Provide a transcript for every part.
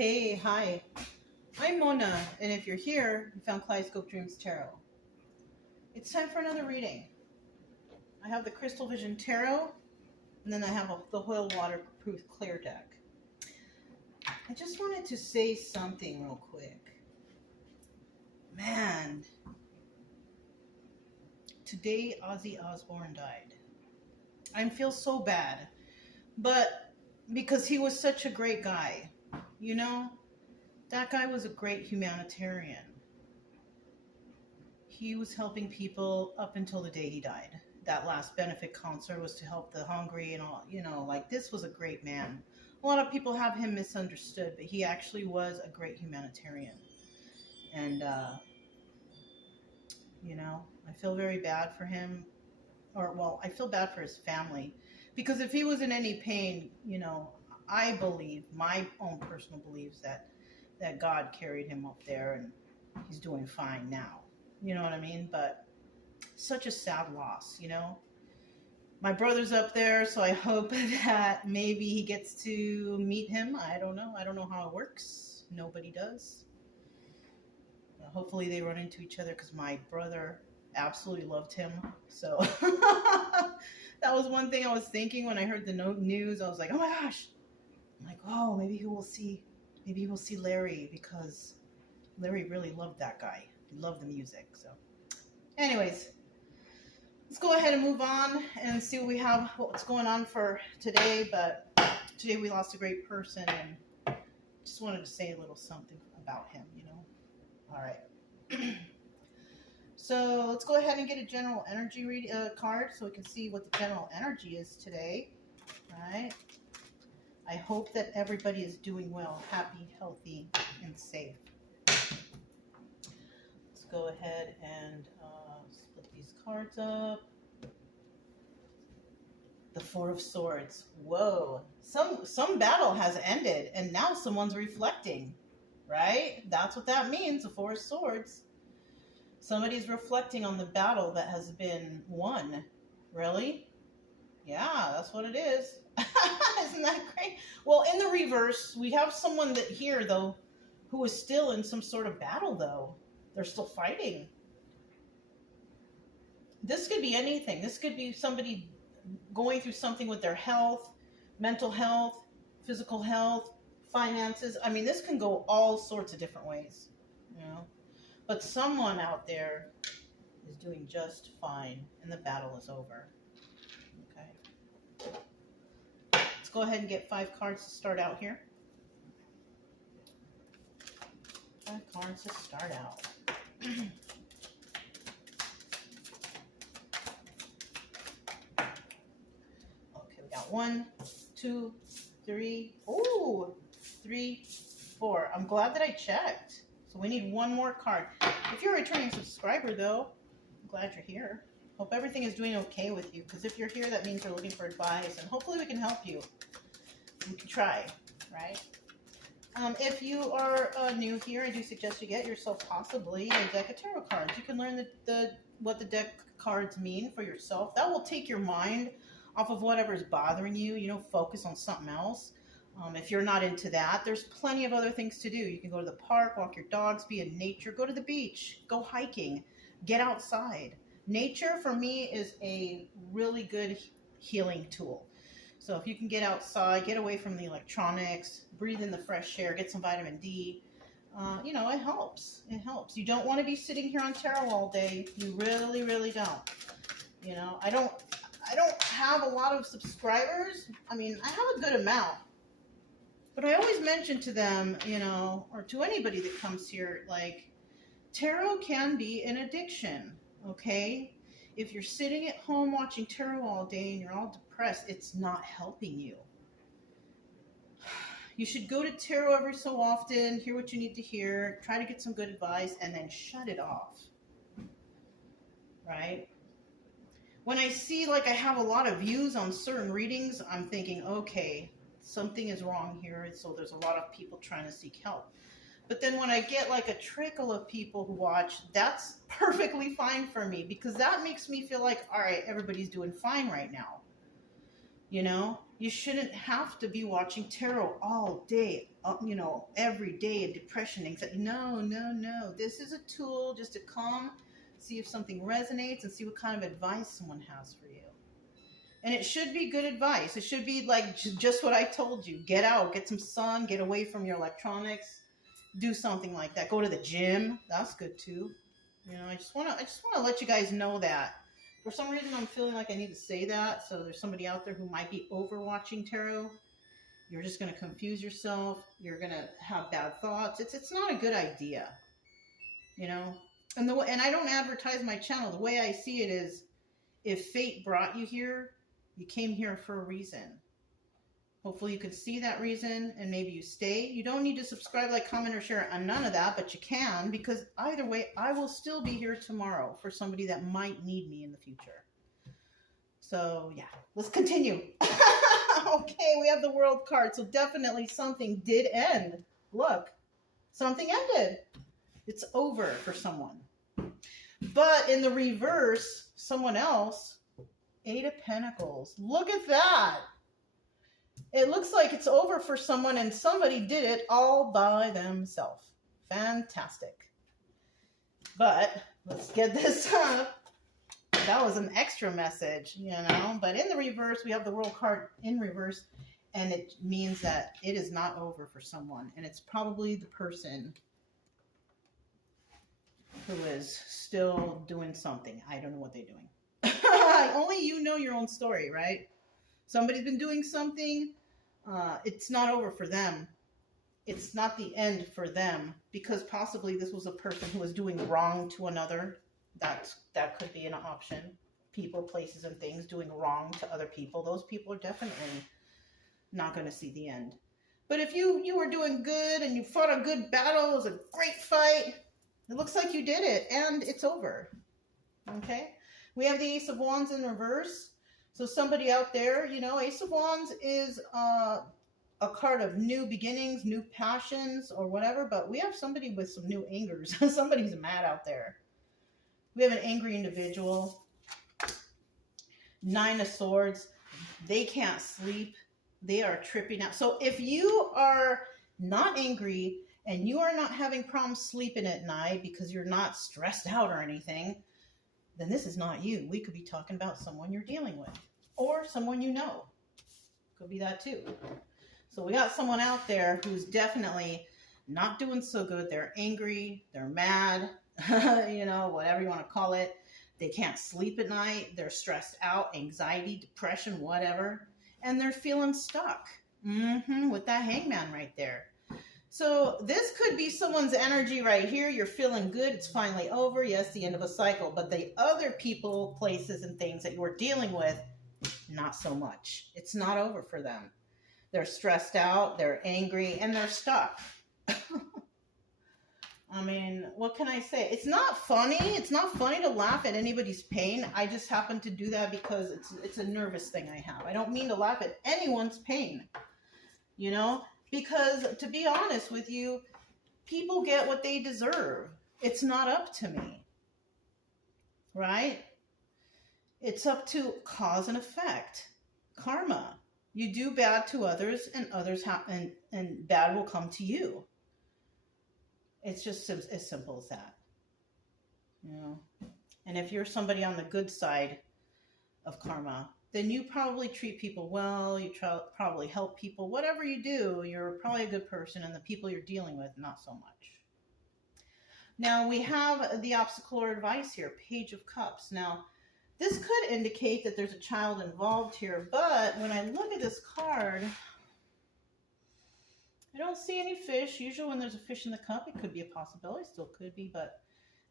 Hey, hi. I'm Mona, and if you're here, you found Kaleidoscope Dreams Tarot. It's time for another reading. I have the Crystal Vision Tarot, and then I have the Hoyle Waterproof Clear deck. I just wanted to say something real quick. Man, today Ozzy Osbourne died. I feel so bad, but because he was such a great guy, you know? That guy was a great humanitarian. He was helping people up until the day he died. That last benefit concert was to help the hungry and all, like this was a great man. A lot of people have him misunderstood, but he actually was a great humanitarian. And, I feel very bad for him. I feel bad for his family. Because if he was in any pain, I believe, my own personal beliefs, that God carried him up there and he's doing fine now. You know what I mean? But such a sad loss, My brother's up there, so I hope that maybe he gets to meet him. I don't know. I don't know how it works. Nobody does. Hopefully they run into each other because my brother absolutely loved him. So that was one thing I was thinking when I heard the news. I was like, oh my gosh. I'm like, oh, maybe he will see Larry, because Larry really loved that guy. He loved the music. So anyways, let's go ahead and move on and see what's going on for today. But today we lost a great person, and just wanted to say a little something about him, All right. So let's go ahead and get a general energy card so we can see what the general energy is today. All right. I hope that everybody is doing well, happy, healthy, and safe. Let's go ahead and split these cards up. The Four of Swords. Whoa. Some battle has ended, and now someone's reflecting, right? That's what that means, the Four of Swords. Somebody's reflecting on the battle that has been won. Really? Yeah, that's what it is. Isn't that great? Well, in the reverse, we have someone here, though, who is still in some sort of battle, though. They're still fighting. This could be anything. This could be somebody going through something with their health, mental health, physical health, finances. I mean, this can go all sorts of different ways, But someone out there is doing just fine, and the battle is over. Okay. Let's go ahead and get 5 cards to start out here. 5 cards to start out. Okay, we got 1, 2, 3. Ooh, 3, 4. I'm glad that I checked. So we need 1 more card. If you're a returning subscriber, though, I'm glad you're here. Hope everything is doing okay with you, because if you're here, that means you're looking for advice, and hopefully we can help you. We can try, right? If you are new here, I do suggest you get yourself possibly a deck of tarot cards. You can learn what the deck cards mean for yourself. That will take your mind off of whatever's bothering you, focus on something else. If you're not into that, there's plenty of other things to do. You can go to the park, walk your dogs, be in nature, go to the beach, go hiking, get outside. Nature, for me, is a really good healing tool. So if you can get outside, get away from the electronics, breathe in the fresh air, get some vitamin D, it helps. It helps. You don't want to be sitting here on tarot all day. You really, really don't. I don't have a lot of subscribers. I mean, I have a good amount. But I always mention to them, or to anybody that comes here, tarot can be an addiction, okay? If you're sitting at home watching tarot all day and you're all depressed, it's not helping you. You should go to tarot every so often, hear what you need to hear, try to get some good advice, and then shut it off, right? When I see, I have a lot of views on certain readings, I'm thinking, okay, something is wrong here, so there's a lot of people trying to seek help. But then when I get a trickle of people who watch, that's perfectly fine for me, because that makes me feel like, all right, everybody's doing fine right now. You shouldn't have to be watching tarot all day, you know, every day, and depression, anxiety. No, no, no. This is a tool just to come, see if something resonates, and see what kind of advice someone has for you. And it should be good advice. It should be like just what I told you. Get out, get some sun, get away from your electronics, do something like that. Go to the gym. That's good too. You know, I just want to let you guys know that. For some reason, I'm feeling like I need to say that. So there's somebody out there who might be overwatching tarot. You're just going to confuse yourself. You're going to have bad thoughts. It's not a good idea, you know. And I don't advertise my channel. The way I see it is, if fate brought you here, you came here for a reason. Hopefully you can see that reason and maybe you stay. You don't need to subscribe, like, comment, or share on none of that, but you can, because either way, I will still be here tomorrow for somebody that might need me in the future. So yeah, let's continue. Okay, we have the World card. So definitely something did end. Look, something ended. It's over for someone. But in the reverse, someone else, 8 of Pentacles. Look at that. It looks like it's over for someone and somebody did it all by themselves. Fantastic. But let's get this up. That was an extra message, you know. But in the reverse, we have the World card in reverse. And it means that it is not over for someone. And it's probably the person who is still doing something. I don't know what they're doing. Only you know your own story, right? Somebody's been doing something. It's not over for them. It's not the end for them, because possibly this was a person who was doing wrong to another. That could be an option. People, places, and things doing wrong to other people. Those people are definitely not going to see the end. But if you were doing good and you fought a good battle, it was a great fight, it looks like you did it and it's over. Okay? We have the Ace of Wands in reverse. So somebody out there, you know, Ace of Wands is a card of new beginnings, new passions, or whatever. But we have somebody with some new angers. Somebody's mad out there. We have an angry individual. 9 of Swords. They can't sleep. They are tripping out. So if you are not angry and you are not having problems sleeping at night because you're not stressed out or anything, then this is not you. We could be talking about someone you're dealing with or someone you know. Could be that too. So we got someone out there who's definitely not doing so good. They're angry. They're mad. You know, whatever you want to call it. They can't sleep at night. They're stressed out, anxiety, depression, whatever. And they're feeling stuck. With that hangman right there. So this could be someone's energy right here. You're feeling good. It's finally over. Yes, the end of a cycle. But the other people, places, and things that you're dealing with, not so much. It's not over for them. They're stressed out. They're angry. And they're stuck. I mean, what can I say? It's not funny. It's not funny to laugh at anybody's pain. I just happen to do that because it's a nervous thing I have. I don't mean to laugh at anyone's pain, you know, because to be honest with you, people get what they deserve. It's not up to me, right? It's up to cause and effect, karma. You do bad to others and others and bad will come to you. It's just as simple as that, you know. And if you're somebody on the good side of karma, then you probably treat people well. You probably help people. Whatever you do, you're probably a good person, and the people you're dealing with, not so much. Now, we have the obstacle or advice here, Page of Cups. Now, this could indicate that there's a child involved here, but when I look at this card, I don't see any fish. Usually when there's a fish in the cup, it could be a possibility. Still could be. But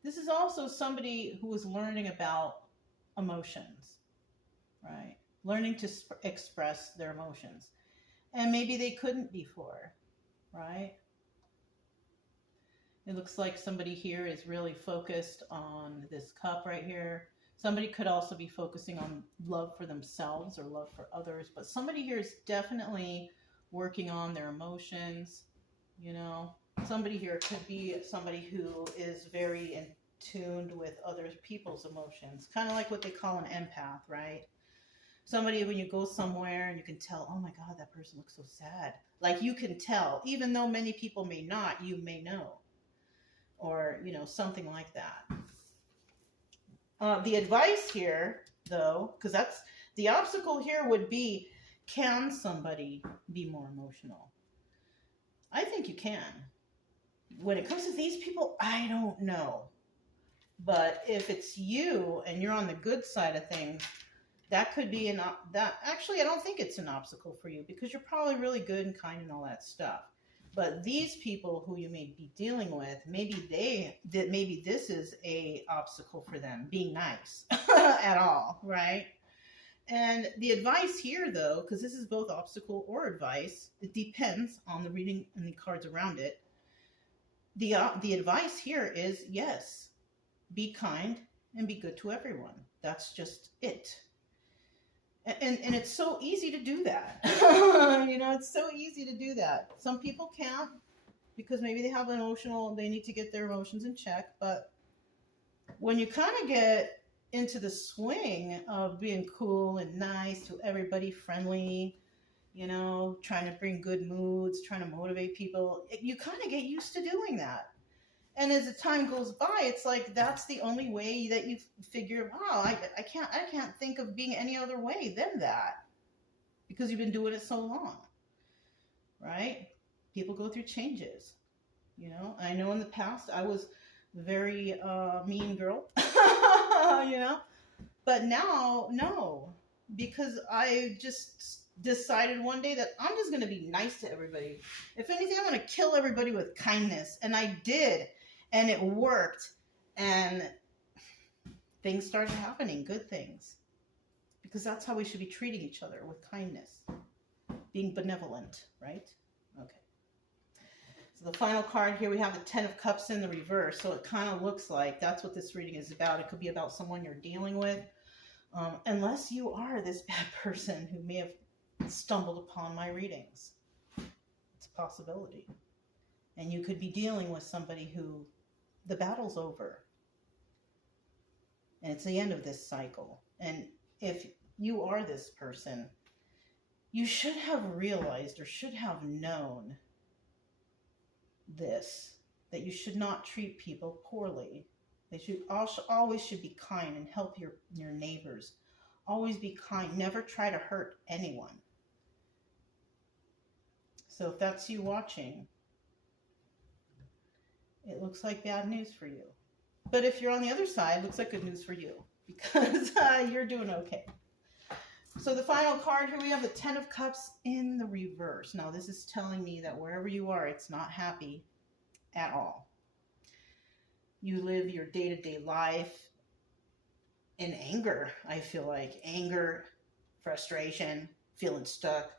this is also somebody who is learning about emotions, right? Learning to express their emotions. And maybe they couldn't before, right? It looks like somebody here is really focused on this cup right here. Somebody could also be focusing on love for themselves or love for others. But somebody here is definitely working on their emotions, you know. Somebody here could be somebody who is very in tuned with other people's emotions, kind of like what they call an empath, right? Somebody, when you go somewhere and you can tell, oh my God, that person looks so sad. Like you can tell, even though many people may not, you may know. Or, you know, something like that. The advice here, though, because that's the obstacle here would be, can somebody be more emotional? I think you can. When it comes to these people, I don't know. But if it's you and you're on the good side of things, that could be actually, I don't think it's an obstacle for you because you're probably really good and kind and all that stuff. But these people who you may be dealing with, maybe this is a obstacle for them, being nice at all, right? And the advice here, though, because this is both obstacle or advice, it depends on the reading and the cards around it. The advice here is, yes, be kind and be good to everyone. That's just it. And it's so easy to do that. You know, it's so easy to do that. Some people can't because maybe they they need to get their emotions in check. But when you kind of get into the swing of being cool and nice to everybody, friendly, you know, trying to bring good moods, trying to motivate people, you kind of get used to doing that. And as the time goes by, it's like that's the only way that you figure, wow, I can't think of being any other way than that because you've been doing it so long, right? People go through changes, you know. I know in the past I was a very mean girl, you know, but now, no, because I just decided one day that I'm just going to be nice to everybody. If anything, I'm going to kill everybody with kindness, and I did. And it worked, and things started happening, good things. Because that's how we should be treating each other, with kindness. Being benevolent, right? Okay. So the final card here, we have the Ten of Cups in the reverse. So it kind of looks like that's what this reading is about. It could be about someone you're dealing with. Unless you are this bad person who may have stumbled upon my readings. It's a possibility. And you could be dealing with somebody who the battle's over. And it's the end of this cycle. And if you are this person, you should have realized or should have known this, that you should not treat people poorly. They should always should be kind and help your neighbors. Always be kind. Never try to hurt anyone. So if that's you watching, it looks like bad news for you. But if you're on the other side, it looks like good news for you because you're doing okay. So the final card here, we have the Ten of Cups in the reverse. Now this is telling me that wherever you are, it's not happy at all. You live your day-to-day life in anger, I feel like. Anger, frustration, feeling stuck.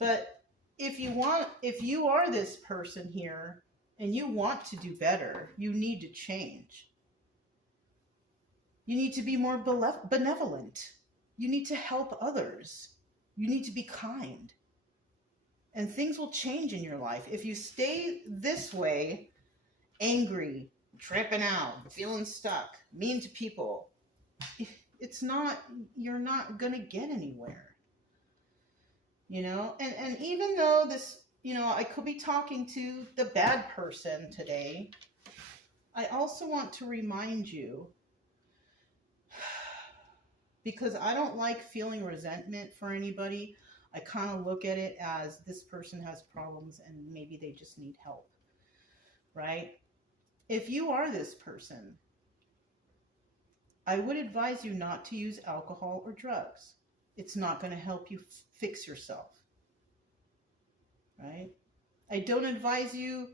But if you are this person here, and you want to do better, you need to change. You need to be more benevolent. You need to help others. You need to be kind. And things will change in your life. If you stay this way, angry, tripping out, feeling stuck, mean to people, you're not going to get anywhere. You know, and even though this, you know, I could be talking to the bad person today, I also want to remind you, because I don't like feeling resentment for anybody. I kind of look at it as this person has problems and maybe they just need help, right? If you are this person, I would advise you not to use alcohol or drugs. It's not going to help you fix yourself. Right? I don't advise you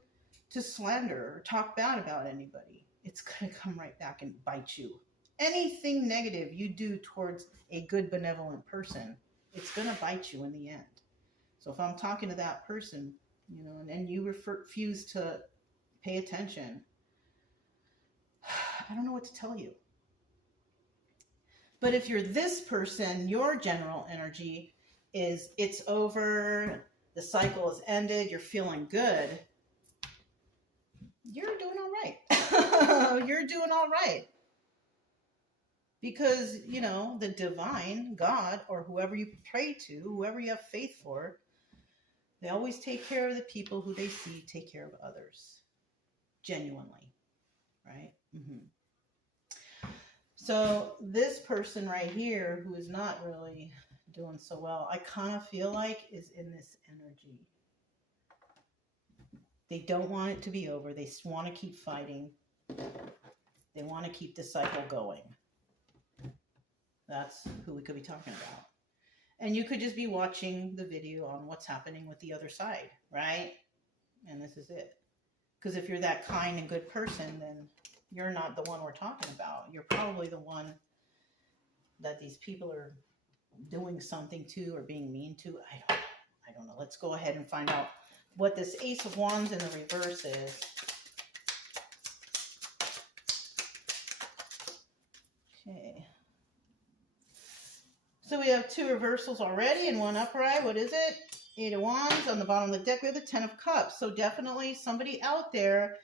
to slander or talk bad about anybody. It's going to come right back and bite you. Anything negative you do towards a good, benevolent person, it's going to bite you in the end. So if I'm talking to that person, you know, and you refuse to pay attention, I don't know what to tell you. But if you're this person, your general energy is it's over, the cycle has ended, you're feeling good, you're doing all right. You're doing all right. Because, you know, the divine, God, or whoever you pray to, whoever you have faith for, they always take care of the people who they see take care of others. Genuinely. Right? Mm-hmm. So this person right here, who is not really doing so well, I kind of feel like is in this energy. They don't want it to be over. They want to keep fighting. They want to keep the cycle going. That's who we could be talking about. And you could just be watching the video on what's happening with the other side, right? And this is it. Because if you're that kind and good person, then you're not the one we're talking about. You're probably the one that these people are doing something to or being mean to. I don't know. Let's go ahead and find out what this Ace of Wands in the reverse is. Okay. So we have 2 reversals already and 1 upright. What is it? 8 of Wands. On the bottom of the deck, we have the 10 of Cups. So definitely somebody out there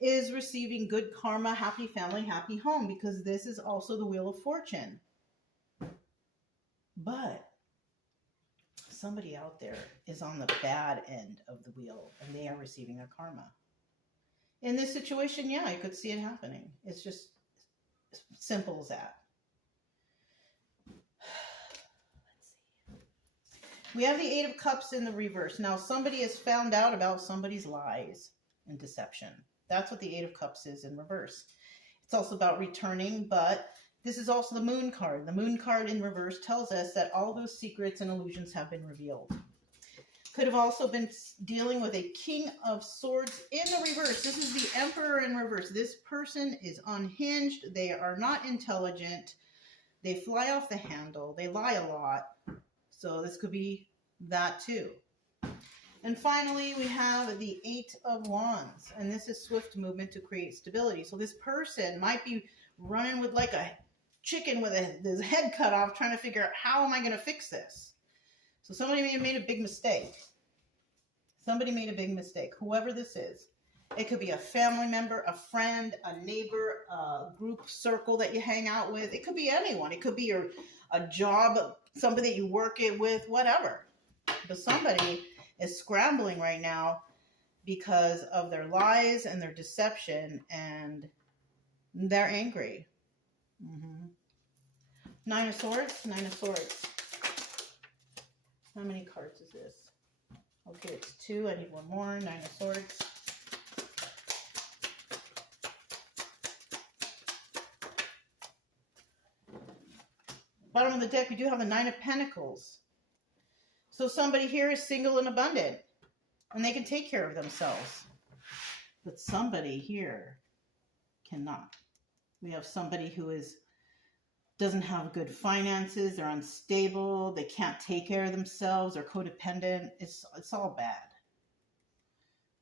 is receiving good karma, happy family, happy home, because this is also the Wheel of Fortune. But somebody out there is on the bad end of the wheel and they are receiving their karma. In this situation, yeah, I could see it happening. It's just as simple as that. We have the 8 of Cups in the reverse. Now, somebody has found out about somebody's lies and deception. That's what the 8 of Cups is in reverse. It's also about returning, but this is also the Moon card. The Moon card in reverse tells us that all those secrets and illusions have been revealed. Could have also been dealing with a King of Swords in the reverse. This is the Emperor in reverse. This person is unhinged. They are not intelligent. They fly off the handle. They lie a lot. So this could be that too. And finally, we have the 8 of Wands. And this is swift movement to create stability. So this person might be running with like a chicken with his head cut off, trying to figure out, how am I going to fix this? So somebody may have made a big mistake. Somebody made a big mistake, whoever this is. It could be a family member, a friend, a neighbor, a group circle that you hang out with. It could be anyone. It could be a job, somebody that you work it with, whatever. But somebody is scrambling right now because of their lies and their deception, and they're angry. Mm-hmm. 9 of Swords, 9 of Swords. How many cards is this? Okay, it's 2. I need 1 more. 9 of Swords. Bottom of the deck, we do have the 9 of Pentacles. So somebody here is single and abundant, and they can take care of themselves. But somebody here cannot. We have somebody who doesn't have good finances, they're unstable, they can't take care of themselves, they're codependent. It's all bad.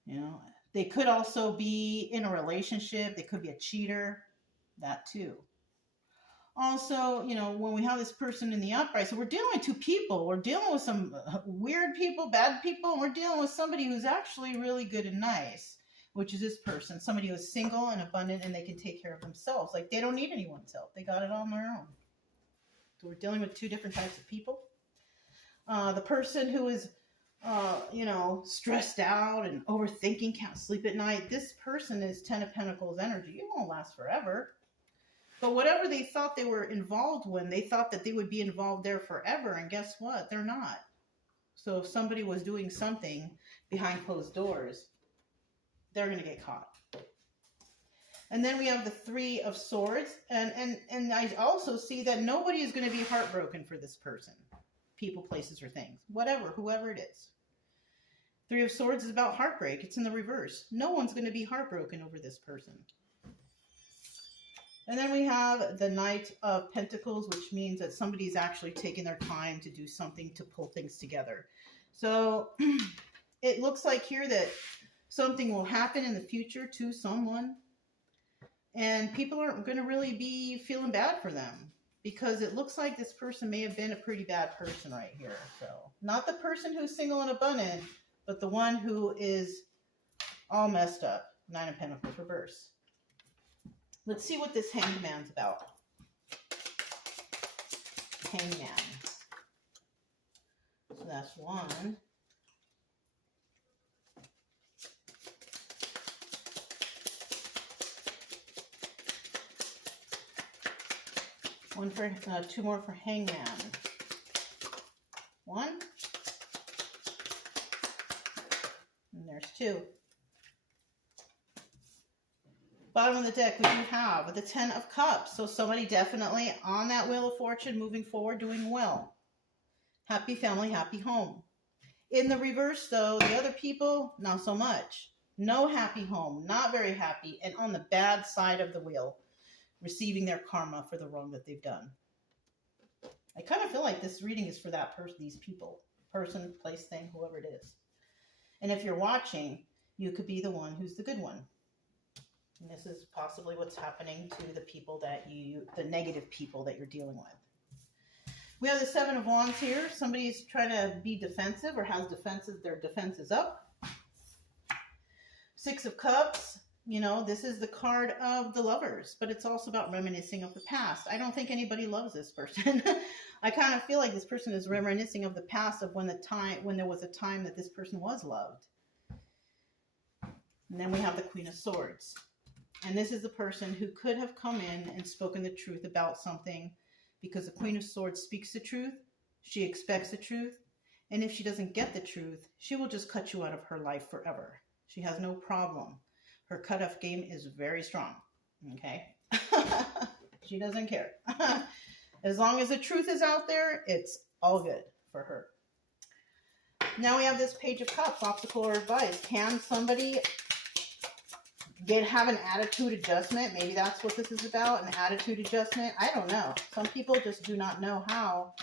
You know, they could also be in a relationship, they could be a cheater, that too. Also, you know, when we have this person in the upright, so we're dealing with 2 people. We're dealing with some weird people, bad people, and we're dealing with somebody who's actually really good and nice, which is this person. Somebody who's single and abundant, and they can take care of themselves. Like, they don't need anyone's help. They got it all on their own. So we're dealing with 2 different types of people. The person who is, you know, stressed out and overthinking, can't sleep at night. This person is 10 of Pentacles energy. It won't last forever. But whatever they thought they were involved when, they thought that they would be involved there forever. And guess what? They're not. So if somebody was doing something behind closed doors, they're going to get caught. And then we have the 3 of Swords. And I also see that nobody is going to be heartbroken for this person. People, places, or things. Whatever, whoever it is. 3 of Swords is about heartbreak. It's in the reverse. No one's going to be heartbroken over this person. And then we have the Knight of Pentacles, which means that somebody's actually taking their time to do something to pull things together. So it looks like here that something will happen in the future to someone, and people aren't going to really be feeling bad for them, because it looks like this person may have been a pretty bad person right here. So not the person who's single and abundant, but the one who is all messed up. 9 of Pentacles reverse. Let's see what this Hanged Man's about. Hangman. So that's one. One for, two more for Hangman. One. And there's two. Bottom of the deck, we do have the 10 of Cups. So somebody definitely on that Wheel of Fortune, moving forward, doing well. Happy family, happy home. In the reverse, though, the other people, not so much. No happy home, not very happy, and on the bad side of the wheel, receiving their karma for the wrong that they've done. I kind of feel like this reading is for that person, these people, person, place, thing, whoever it is. And if you're watching, you could be the one who's the good one. And this is possibly what's happening to the people that the negative people that you're dealing with. We have the 7 of Wands here. Somebody's trying to be defensive or has defenses, their defense is up. 6 of Cups. You know, this is the card of the Lovers, but it's also about reminiscing of the past. I don't think anybody loves this person. I kind of feel like this person is reminiscing of the past of when there was a time that this person was loved. And then we have the Queen of Swords. And this is the person who could have come in and spoken the truth about something, because the Queen of Swords speaks the truth. She expects the truth. And if she doesn't get the truth, she will just cut you out of her life forever. She has no problem. Her cutoff game is very strong. Okay? She doesn't care. As long as the truth is out there, it's all good for her. Now we have this Page of Cups, obstacle or advice. Can somebody have an attitude adjustment? Maybe that's what this is about, an attitude adjustment. I don't know. Some people just do not know how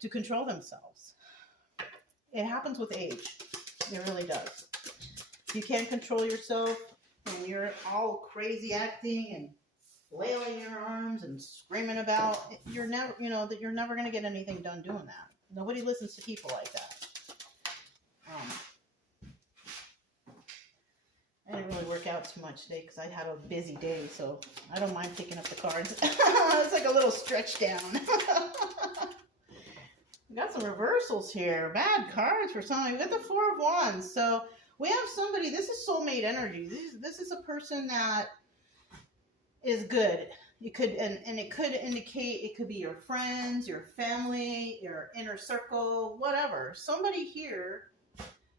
to control themselves. It happens with age. It really does. You can't control yourself when you're all crazy acting and flailing your arms and screaming about. You're never going to get anything done doing that. Nobody listens to people like that. I didn't really work out too much today because I had a busy day, so I don't mind picking up the cards. It's like a little stretch down. We got some reversals here. Bad cards for somebody. We got the 4 of Wands. So we have somebody, this is soulmate energy. This is a person that is good. You could, and it could indicate, it could be your friends, your family, your inner circle, whatever. Somebody here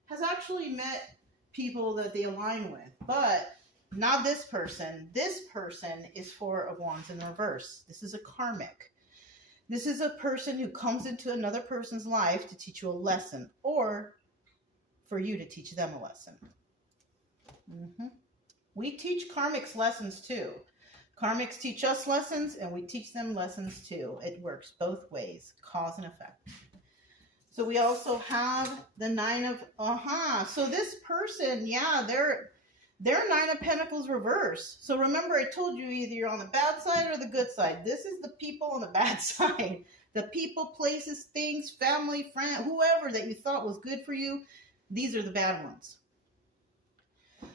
has actually met people that they align with, but not this person. This person is 4 of Wands in reverse. This is a karmic. This is a person who comes into another person's life to teach you a lesson, or for you to teach them a lesson. We teach karmics lessons too. Karmics teach us lessons, and we teach them lessons too. It works both ways, cause and effect. So we also have the 9 of, so this person, yeah, they're 9 of Pentacles reverse. So remember, I told you either you're on the bad side or the good side. This is the people on the bad side. The people, places, things, family, friend, whoever that you thought was good for you, these are the bad ones.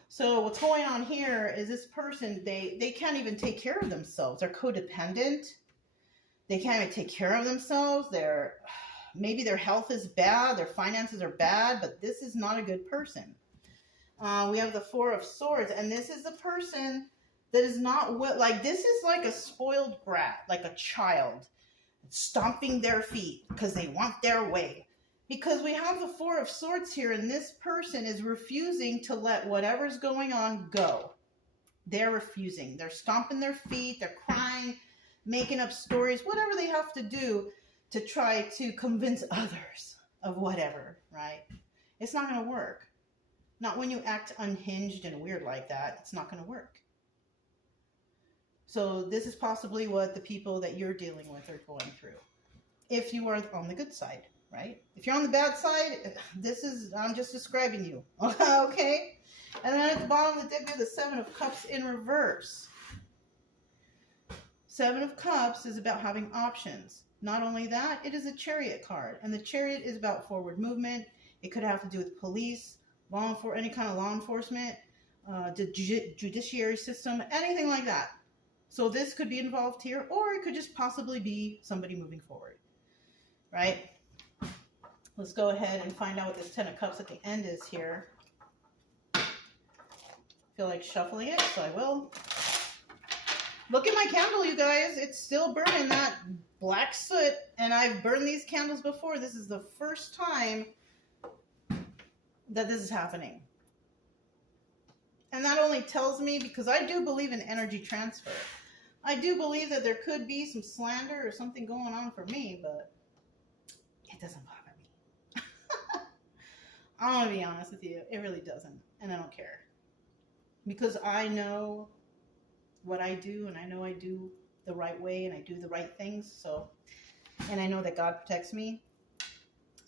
So what's going on here is this person, they can't even take care of themselves. They're codependent. They can't even take care of themselves. Maybe their health is bad, their finances are bad, but this is not a good person. We have the 4 of Swords, and this is the person that is not, this is like a spoiled brat, like a child, stomping their feet because they want their way. Because we have the 4 of Swords here, and this person is refusing to let whatever's going on go. They're refusing. They're stomping their feet, they're crying, making up stories, whatever they have to do to try to convince others of whatever, right? It's not going to work. Not when you act unhinged and weird like that. It's not going to work. So this is possibly what the people that you're dealing with are going through. If you are on the good side, right? If you're on the bad side, I'm just describing you. Okay? And then at the bottom of the deck, we have the 7 of Cups in reverse. 7 of Cups is about having options. Not only that, it is a Chariot card. And the Chariot is about forward movement. It could have to do with police, any kind of law enforcement, the judiciary system, anything like that. So this could be involved here, or it could just possibly be somebody moving forward, right? Let's go ahead and find out what this Ten of Cups at the end is here. I feel like shuffling it, so I will. Look at my candle, you guys. It's still burning that black soot, and I've burned these candles before. This is the first time that this is happening. And that only tells me, because I do believe in energy transfer. I do believe that there could be some slander or something going on for me, but it doesn't bother me. I want to be honest with you. It really doesn't. And I don't care. Because I know what I do, and I know I do the right way, and I do the right things. So, and I know that God protects me.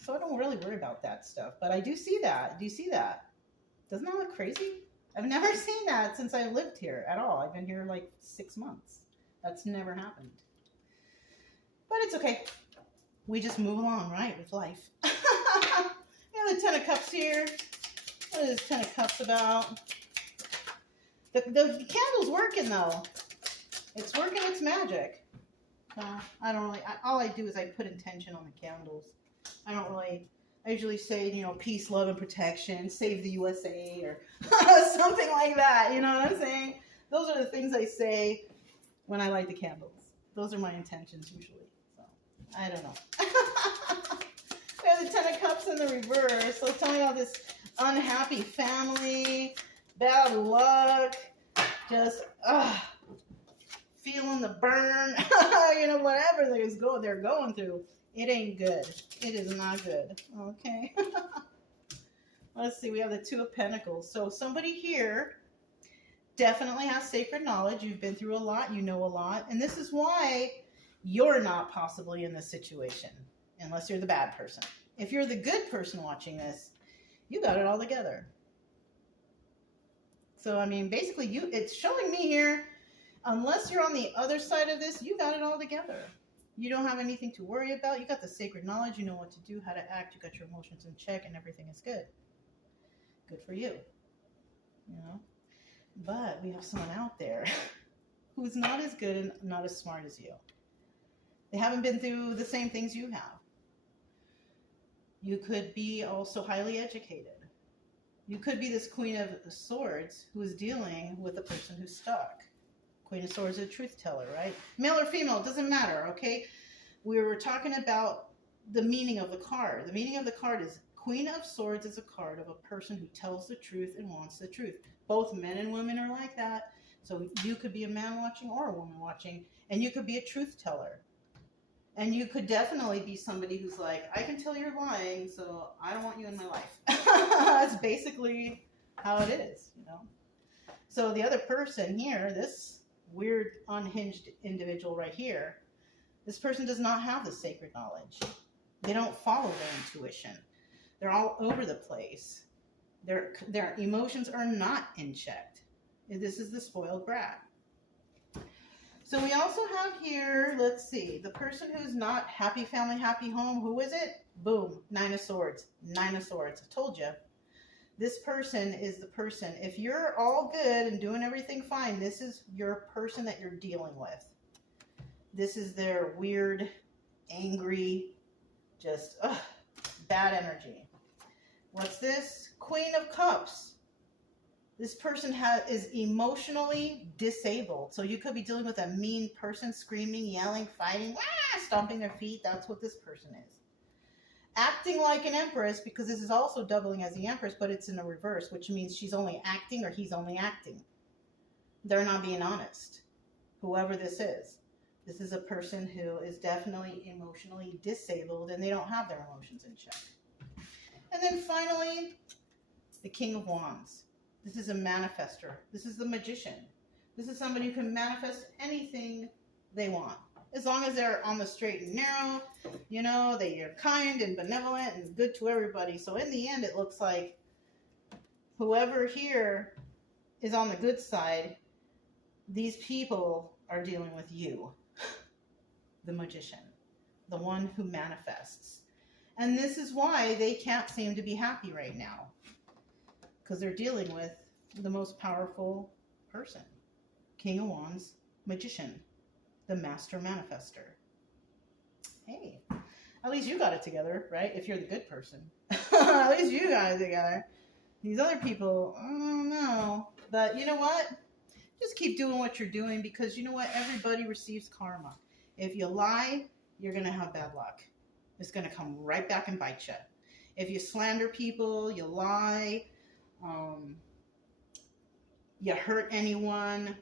So I don't really worry about that stuff. But I do see that. Do you see that? Doesn't that look crazy? I've never seen that since I lived here at all. I've been here like 6 months. That's never happened. But it's okay. We just move along, right, with life. We have the Ten of Cups here. What is this Ten of Cups about? The candle's working, though. It's working its magic. So I don't really, all I do is I put intention on the candles. I don't really, I usually say, you know, peace, love, and protection, save the USA, or something like that. You know what I'm saying? Those are the things I say when I light the candles. Those are my intentions usually. So I don't know. There's the Ten of Cups in the reverse. So tell me about this unhappy family, bad luck, just feeling the burn. You know, whatever they're going through. It ain't good. It is not good. Okay. Let's see. We have the Two of Pentacles. So somebody here definitely has sacred knowledge. You've been through a lot. You know a lot. And this is why you're not possibly in this situation. Unless you're the bad person. If you're the good person watching this, you got it all together. So, I mean, basically, it's showing me here, unless you're on the other side of this, you got it all together. You don't have anything to worry about. You got the sacred knowledge. You know what to do, how to act. You got your emotions in check, and everything is good. Good for you. You know? But we have someone out there who's not as good and not as smart as you. They haven't been through the same things you have. You could be also highly educated. You could be this Queen of Swords who is dealing with a person who's stuck. Queen of Swords is a truth teller, right? Male or female, it doesn't matter, okay? We were talking about the meaning of the card. The meaning of the card is Queen of Swords is a card of a person who tells the truth and wants the truth. Both men and women are like that. So you could be a man watching or a woman watching, and you could be a truth teller. And you could definitely be somebody who's like, I can tell you're lying, so I don't want you in my life. That's basically how it is, you know? So the other person here, this weird unhinged individual right here, this person does not have the sacred knowledge. They don't follow their intuition. They're all over the place. Their emotions are not in check. This is the spoiled brat. So we also have here, let's see, the person who's not happy family, happy home. Who is it? Boom, Nine of Swords. Nine of Swords. I told you. This person is the person. If you're all good and doing everything fine, this is your person that you're dealing with. This is their weird, angry, just bad energy. What's this? Queen of Cups. This person is emotionally disabled. So you could be dealing with a mean person, screaming, yelling, fighting, stomping their feet. That's what this person is. Acting like an empress, because this is also doubling as the empress, but it's in the reverse, which means she's only acting or he's only acting. They're not being honest. Whoever this is a person who is definitely emotionally disabled and they don't have their emotions in check. And then finally, the King of Wands. This is a manifester. This is the magician. This is somebody who can manifest anything they want. As long as they're on the straight and narrow, you know, they are kind and benevolent and good to everybody. So in the end, it looks like whoever here is on the good side, these people are dealing with you, the magician, the one who manifests. And this is why they can't seem to be happy right now. Because they're dealing with the most powerful person, King of Wands, Magician, the master manifester. Hey, at least you got it together, right? If you're the good person. At least you got it together. These other people, I don't know. But you know what? Just keep doing what you're doing, because you know what? Everybody receives karma. If you lie, you're going to have bad luck. It's going to come right back and bite you. If you slander people, you lie, you hurt anyone,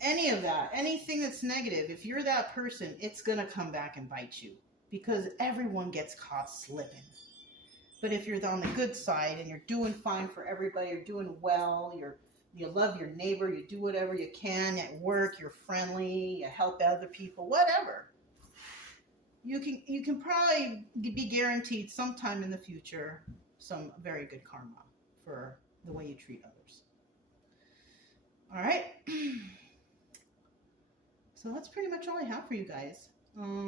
any of that, anything that's negative, if you're that person, it's going to come back and bite you, because everyone gets caught slipping. But if you're on the good side and you're doing fine for everybody, you're doing well, you love your neighbor, you do whatever you can at work, you're friendly, you help other people, whatever, you can probably be guaranteed sometime in the future some very good karma for the way you treat others. All right. So that's pretty much all I have for you guys.